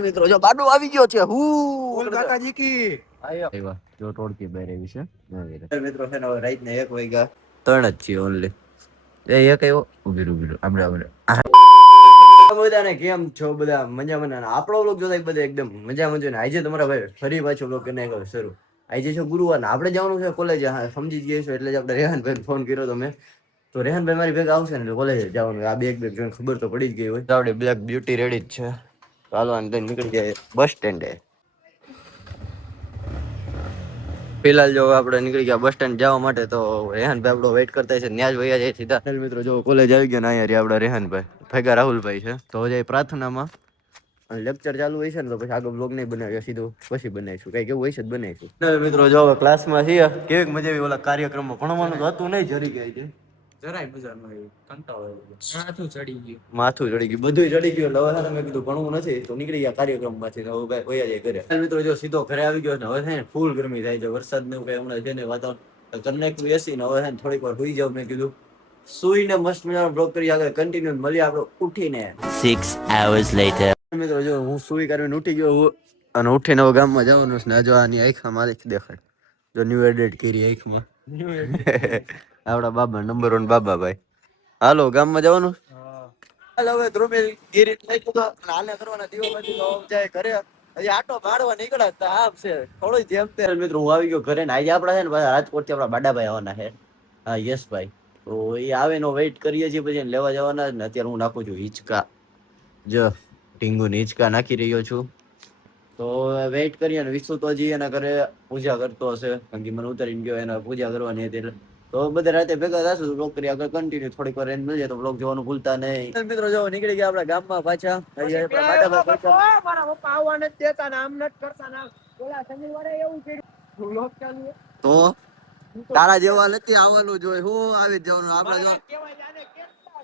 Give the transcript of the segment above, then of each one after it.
મિત્રો જો બાડુ આવી ગયો છે હું કાકાજી કી આયો જો ટોળકી બેરે વિશે મિત્રો છે ને રાત ને 1 વાગ્યા 3 જ છે ઓનલી એક આવ્યો ઉભી આપણે બધાને કેમ છો બધા મજામાં આપણો વ્લોગ જોતા બધા એકદમ મજામાં ને આજે તમારા ભાઈ ફરી પાછો વ્લોગ કરીને આવ્યો શરૂ આજે છે ગુરુવાર ને આપણે જવાનું છે કોલેજ સમજી જ ગયા છો એટલે જ આપણે રેહાનભાઈ ફોન કર્યો તમે તો રેહાનભાઈ મારી ભેગા આવશે ને કોલેજ જવાનું આ બેગ જોઈને ખબર તો પડી જ ગઈ હોય આપણે બ્લેક બ્યુટી રેડી જ છે ચાલો અંદર નીકળી જાય બસ સ્ટેન્ડે ફિલહાલ જો આપણે નીકળી ગયા બસ સ્ટેન્ડ જવા માટે તો રેહાનભાઈ આપણો વેઇટ કરતા છે ત્યાં જ વયા જાય સીધા મિત્રો જો કોલેજ આવી ગયા ને અહીંયા આપણા રેહાનભાઈ ભેગા રાહુલભાઈ છે તો જાય પ્રાર્થનામાં લેક્ચર ચાલુ હોય છે ને તો પછી આગળ બ્લોગ નહીં બનાવ્યો સીધું પછી બનાવીશું કઈ કેવું હોય છે બનાવીશું મિત્રો જો ક્લાસમાં છીએ કેવી મજા આવી ઓલા કાર્યક્રમમાં ભણવાનું તો હતું નહીં જરી ગઈ છે જરાય મજા ન આવી કંટાળો માથું ચડી ગયું બધું ચડી ગયું હવે મેં કીધું ભણવું નથી તો નીકળી ગયા કાર્યક્રમમાંથી હવે ભાઈ વયા જાય ઘરે મિત્રો જો સીધો ઘરે આવી ગયો ને હવે છે ને ફૂલ ગરમી થાય છે વરસાદ ને કઈ હમણાં છે ને વાતાવરણ કનેક્ટ એસી ને હવે છે ને થોડીક વાર સુઈ જાવ મેં કીધું સુઈને મસ્ત મજાનો બ્લોગ કરી આગળ કન્ટિન્યુ મળીએ આપણે ઉઠીને 6 hours later મિત્રો જો હું સુઈ કરીને ઉઠી ગયો અને ઉઠીને હવે ગામમાં જવાનું છે ને જો આની આંખમાં મારી દેખાડ જો ન્યુ એડિટ કરી આંખમાં આપડા બાબા નંબર 1 બાબા ભાઈ હાલો ગામમાં જવાનું હાલ હવે ધ્રુમિલ ગીરી થઈ ગયો હાલે કરવાના દીવામાંથી તો જાય ઘરે હજી આટો મારવા નીકળ્યા આપ છે થોડું જેમ તે મિત્રો હું આવી ગયો ઘરે ને આજે આપડા છે ને રાજકોટ થી આપડા બાડાભાઈ આવવાના છે હા યસ ભાઈ તો એ આવે નો વેઇટ કરીએ છીએ પછી લેવા જવાના ને અત્યારે હું નાખું છું હિંચકા જો ટીંગુ ની હિંચકા નાખી રહ્યો છું તો વેઇટ કરીએ ને વિશુ તો હજી એના ઘરે પૂજા કરતો હશે કારણ કે મને ઉતારીને ગયો એના પૂજા કરવાની હતી એટલે તો બધા રાતે ભેગા થશું તો બ્લોગ કરી આગળ કન્ટિન્યુ થોડીક વાર એને મળીએ તો બ્લોગ જોવાનું ભૂલતા નહીં મિત્રો જો નીકળી ગયા આપણા ગામમાં પાછા મારા પપ્પા આવવા નથી દેતા ને આમ નથી કરતા ના ઓલા શનિવારે એવું કર્યું બ્લોગ ચાલુ તો તારા જેવા નથી આવવાનું જોઈએ હું આવી જવાનું આપડા જો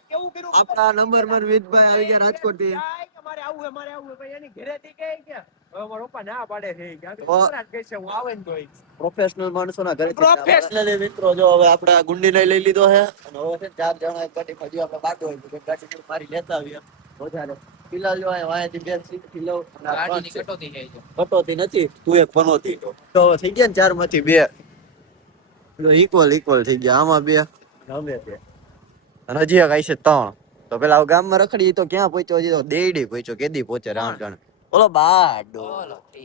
કેવું કર્યું આપણા નંબર પર વિદભાઈ આવી ગયા રાજકોટ થી મારે આવું ભાઈ એની ઘરેથી કે હવે મારા પપ્પા ના પાડે છે કે છે હું આવે ને તો પ્રોફેશનલ માણસોના ઘરે પ્રોફેશનલી મિત્રો જો હવે આપણે ગુંડી લઈ લીધો છે અને હવે છે 4 જણા એક ગાડી ફજી આપણે બાટો હોય તો ગાડી મારી લેતા આવીએ વધારે ફિલહાલ જો અહીંયાથી બે સીટ થી લઉં ગાડીની કટોતી થઈ છે કટોતી નથી તું એક પનોતી તો થઈ ગયા ને 4 માંથી 2 ઇક્વલ થઈ ગયા આમાં 2 અમે 2 અને હજી એક આઈ છે 3 તો પેલા ગામમાં રખડી તો ક્યાં પહોંચ્યો હજી તો દેડી પહોંચ્યો કેદી પહોંચે રાણગણ ઓલો બાડો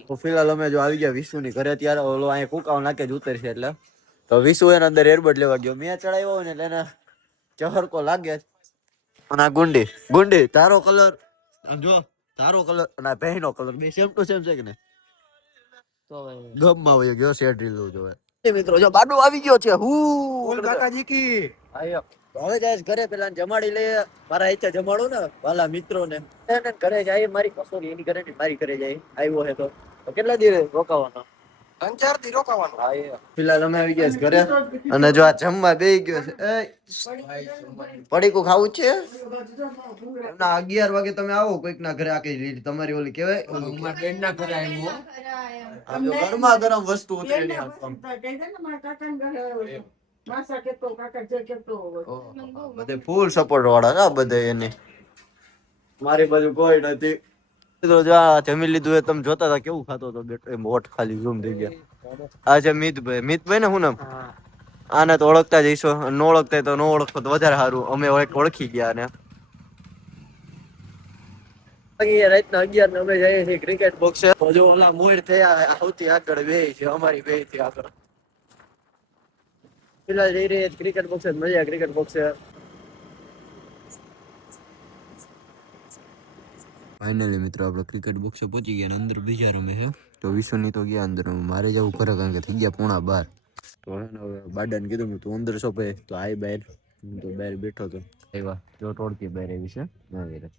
તો ફિલહાલ અમે જો આવી ગયા વિશુ ની ઘરે ત્યારે ઓલો અહીંયા કુકાવ નાકે જ ઉતરશે એટલે તો વિશુ એના અંદર એરબડ લેવા ગયો મેં ચડાવ્યો ને એટલે એને ચહરકો લાગે અને આ ગુંડી તારો કલર જો તારો કલર અને આ બહેનો કલર બે સેમ ટુ સેમ છે કે ને તો ગમમાં વયો ગયો શેડ રીલું જોવે મિત્રો જો બાડુ આવી ગયો છે હું કાકાજી કી આયો હવે જાય ઘરે પેલા જમાડી લે મારા ઈચ્છા જમાડો ને વાલા મિત્રો ને ઘરે જાય મારી કસોરી એની ઘરે મારી ઘરે જાય આવ્યો હે તો કેટલા દિવસ રોકાવાનો 3-4 દી રોકાવાનો હા ફિલહાલ અમે આવી ગયા ઘરે અને જો આ જમવા બેહી ગયો છે એ પડીકું ખાવું છે ના 11 વાગે તમે આવો કોઈક ના ઘરે આકે તમારી ઓલી કહેવાય મારા ફ્રેન્ડ ના ઘરે આવ્યો ગરમા ગરમ વસ્તુ ઉતરેલી આપમ માસા કેતો કાકા જે કેતો બધે ફૂલ સપોર્ટ વાળા છે બધે એને મારી બાજુ કોઈ નથી તો જો જમી લીધું તમે જોતા હતા કેવું ખાતો હતો બેટો એમ હોઠ ખાલી ઝૂમ થઈ ગયા આ છે મિતભાઈ ને હું નામ આને તો ઓળખતા જઈશો ન ઓળખતા તો ન ઓળખતો તો વધારે સારું અમે ઓળખી ગયા ને રાતના 11 ને અમે જઈએ છીએ ક્રિકેટ બોક્સ જો ઓલા મોર થયા સૌથી આગળ બે છે અમારી બે થી આગળ ફિલહાલ જઈ રહી ક્રિકેટ બોક્સ મજા ક્રિકેટ બોક્સ ફાઇનલી મિત્રો આપણે ક્રિકેટ બોક્સ પહોંચી ગયા અંદર બીજા રમે છે તો વિશુની તો ગયા અંદર મારે જવું ખરે કારણ કે થઈ ગયા 11:30 તો હવે બાડાને કીધું તું અંદર છો ભાઈ તો આય બહાર હું તો બહાર બેઠો તો આવ્યા જો ટોળકી બહાર આવી છે ના વેરે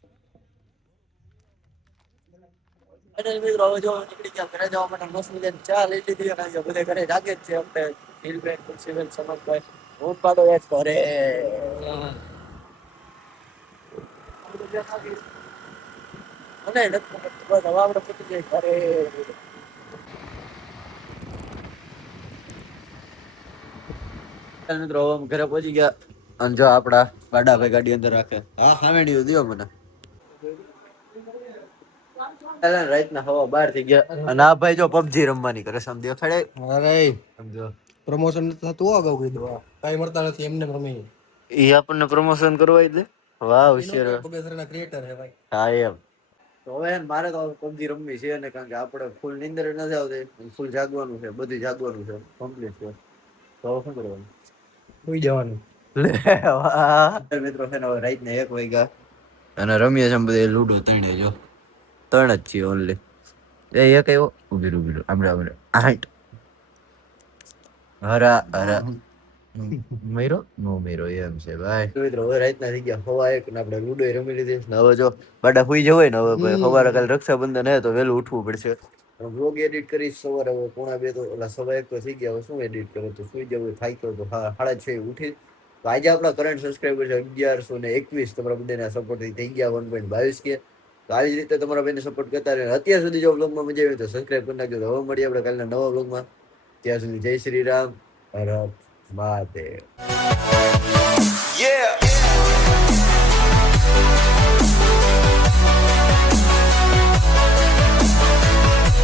અને મિત્રો હવે જો નીકળી ગયા ઘરે જવા માટે મસ્ત મજાની ચા લઈ લીધી અને બધે ઘરે જાગે જ છે આપણે દિલબેન સિવિલ સમજભાઈ હું પાડો એ કરે અને બસ હવે આપણે પહોંચી જાય ઘરે મિત્રો હવે ઘરે પહોંચી ગયા અને જો આપડા બાડાભાઈ ગાડી અંદર રાખે હા ખાવેણી દિયો મને રાતના હવા 12 થઈ ગયા અને આ ભાઈ જો પબજી રમવાની કરે છે આમ દેખાડે અરે સમજો પ્રમોશન નથી થતું હો, અગાઉ કીધું આ કાંઈ મળતા નથી એમને રમી ઈ આપણને પ્રમોશન કરવા દે વાહ હોશિયાર પગેસરના ક્રિએટર હે ભાઈ. હા એમ તો હવે હે ને મારે તો પબજી રમવી છે ને કારણ કે આપણે ફૂલ નીંદર નથી આવતી ફૂલ જાગવાનું છે બધું જાગવાનું છે કમ્પ્લીટ છે તો હવે શું કરવાનું સુઈ જવાનું. લે વાહ મિત્રો છે ને હવે રાતના 1 વાગ્યા અને રમીએ છે બધે લૂડો ત્રણે જો 3 જ છીએ ઓનલી એક આવ્યો ઉભી આપણે આઠ હરા હરા મેરો નો મેરો એમ છે ભાઈ મિત્રો હવે રાતના થઈ ગયા હવા 1 ને આપણે લૂડો રમી લીધી ને હવે જો બાડા સુઈ જવાય ને હવે ભાઈ સવારે કાલે રક્ષાબંધન હે તો વહેલું ઉઠવું પડશે વ્લોગ એડિટ કરીશ સવારે હવે 1:30 તો ઓલા 1:15 તો થઈ ગયા હવે શું એડિટ કરો તો સુઈ જવું થાય તો 6:30 ઉઠી તો આજે આપણા કરંટ સબસ્ક્રાઈબર છે 1121 તમારા બધાના સપોર્ટથી થઈ ગયા 1.22 કે તો આવી જ રીતે તમારા બેને સપોર્ટ કરતા રહે અત્યાર સુધી જો વ્લોગમાં મજા આવી તો સબસ્ક્રાઈબ કરી નાખજો તો હવે મળીએ આપણે કાલના નવા વ્લોગમાં ત્યાં સુધી જય શ્રી રામ હર મહાદેવ